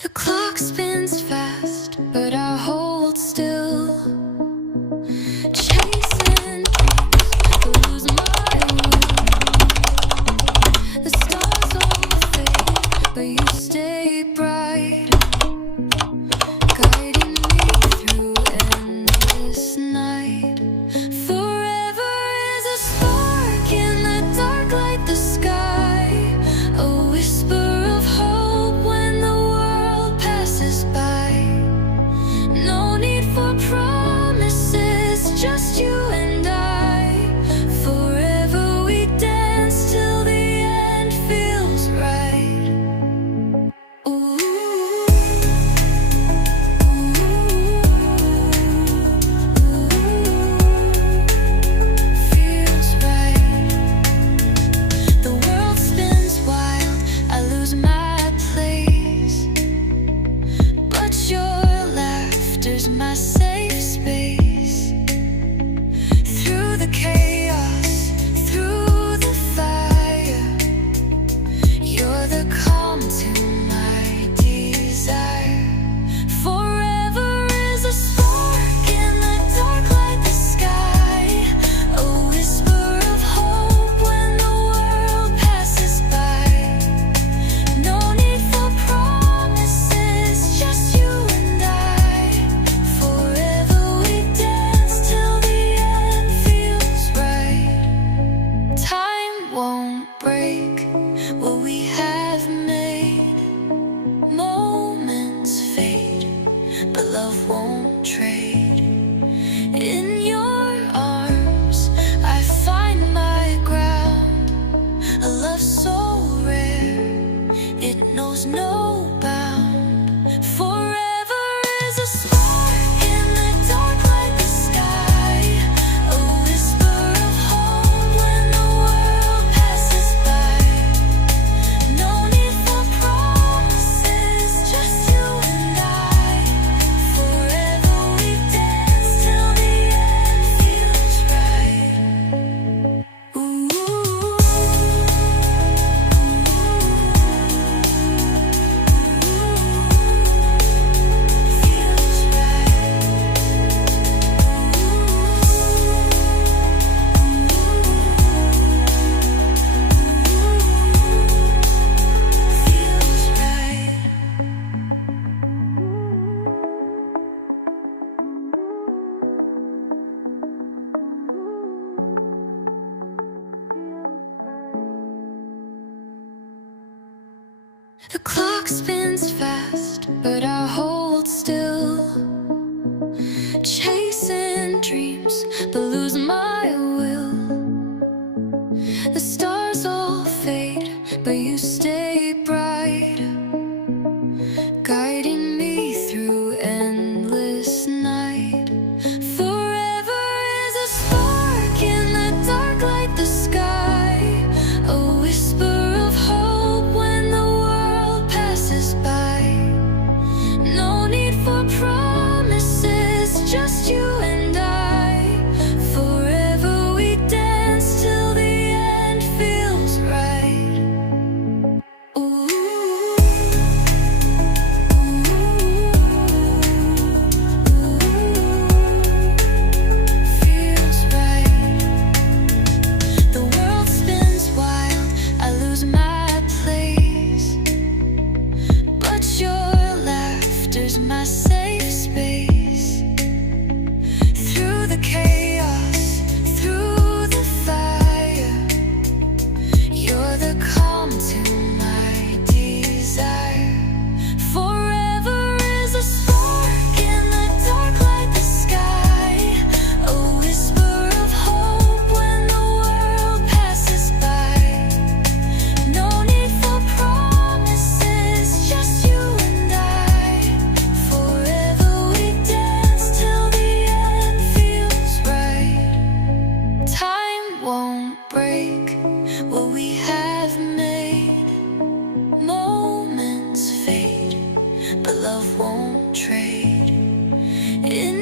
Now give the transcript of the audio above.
The clock spins fast, but I hold still, chasing dreams, but lose my will. The stars all fade, but you stay bright, guiding me through endless night. Forever is a spark in the dark, light the sky, a whisper of hope when the world passes by. No need for promises, just you and I. Forever we dance till the end feels right. Ooh. Feels right. The world spins wild, I lose my place, but your laughter's my safe space. Through the chaos, through the fire, you're the calm to my desire. Forever is a spark in the dark, light the sky, a whisper of hope when the world passes by. No need for promises, just you and I. Forever we dance till the end feels right. Time won't break what we have made. Moments fade, but love won't trade. In your arms, I find my ground. A love so rare, it knows no bound. Forever is a spark in the dark, light the sky, a whisper of hope when the world passes by. No need for promises, just you and I. Forever we dance till the end feels right. Ooh. Feels right. The clock spins fast, but I hold still, chasing dreams, but lose my will. The stars all fade, but you stay bright, guiding me through endless night. Forever is a spark in the dark, light the sky, a whisper of hope when the world passes by. No need for promises, just you and I. Forever we dance till the end feels right. Ooh. Feels right. The world spins wild, I lose my place, but your laughter's my safe space. Through the chaos, through the fire, you're the calm to my desire. Forever is a spark in the dark, light the sky, a whisper of hope when the world passes by. No need for promises, just you and I. Forever we dance till the end feels right. Time won't break what we have made. Moments fade, but love won't trade. In